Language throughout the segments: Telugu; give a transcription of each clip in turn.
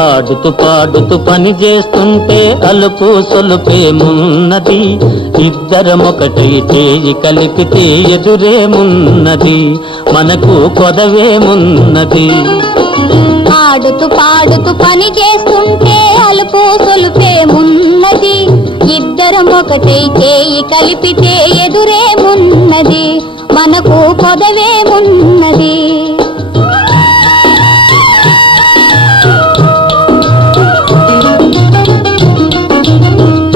ఆడుతూ పాడుతూ పని చేస్తుంటే అలుపు సొలుపేమున్నది, ఇద్దరమొకటై చేయి కలిపితే ఎదురేమున్నది, మనకు కొదవేమున్నది. ఆడుతూ పాడుతూ పని చేస్తుంటే అలుపు సొలుపేమున్నది, ఇద్దరం ఒకటై చేయి కలిపితే ఎదురేమున్నది, మనకు కొదవేమున్నది.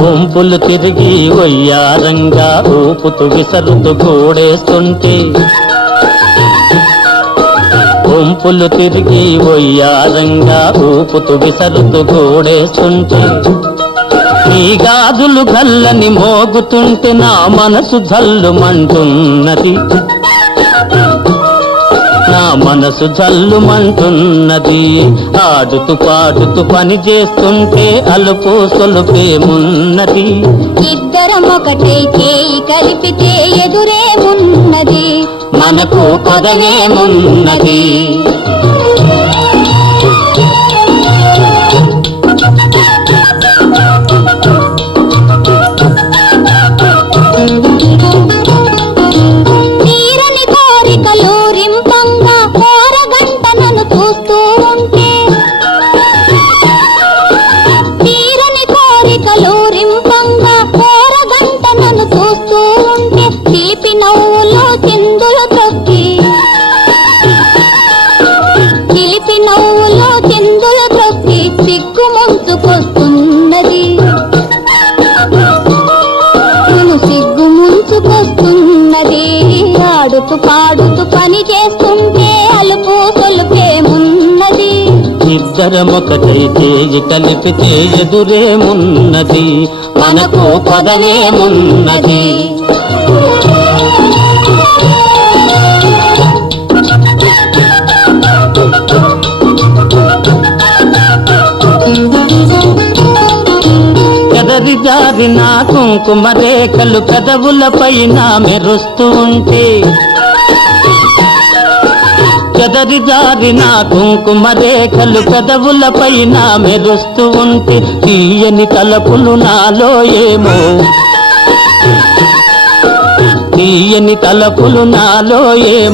గుంపులు తిరిగి వయ్యారంగా ఊపుతూ విసరుతూ గోడేస్తుంటే, గుంపులు తిరిగి వయ్యారంగా ఊపుతూ విసరుతూ గోడేస్తుంటే, ఈ గాజులు గల్లని మోగుతుంటే నా మనసు జల్లుమంటున్నది, నా మనసు జల్లుమంటున్నది. ఆడుతూ పాడుతూ పని చేస్తుంటే అలుపు సొలుపేమున్నది, ఇద్దరం ఒకటై చేయి కలిపితే ఎదురేమున్నది, మనకు కొదవేమున్నది. తీరని కోరికలు రింపంగా కోరగంట నన్ను చూస్తూ ఉంటే, తీరని కోరికలు రింపంగా కోరగంట నన్ను చూస్తూ ఉంటే, తీపి నవ్వులు చిందులు త్రొక్కి, చిలిపి నవ్వులు చిందులు త్రొక్కి సిగ్గు ముంచుకొస్తున్నది, సిగ్గు ముంచుకొస్తున్నది. ఆడుతూ పాడుతూ పని చేస్తుంటే అలుపు సొలుపేమున్నది, ఇద్దరమొకటై చేయి కలిపితే ఎదురేమున్నది, మనకు కొదవేమున్నది. ఎదరి జారిన కుంకుమ రేఖలు పెదవులపైన మెరుస్తూ ఉంటే, ఎదరి జారిన కుంకుమ రేఖలు పెదవులపైన మెరుస్తూ ఉంటే, తీయని తలపులు నాలో ఏమో, తీయని తలపులు నాలో ఏమో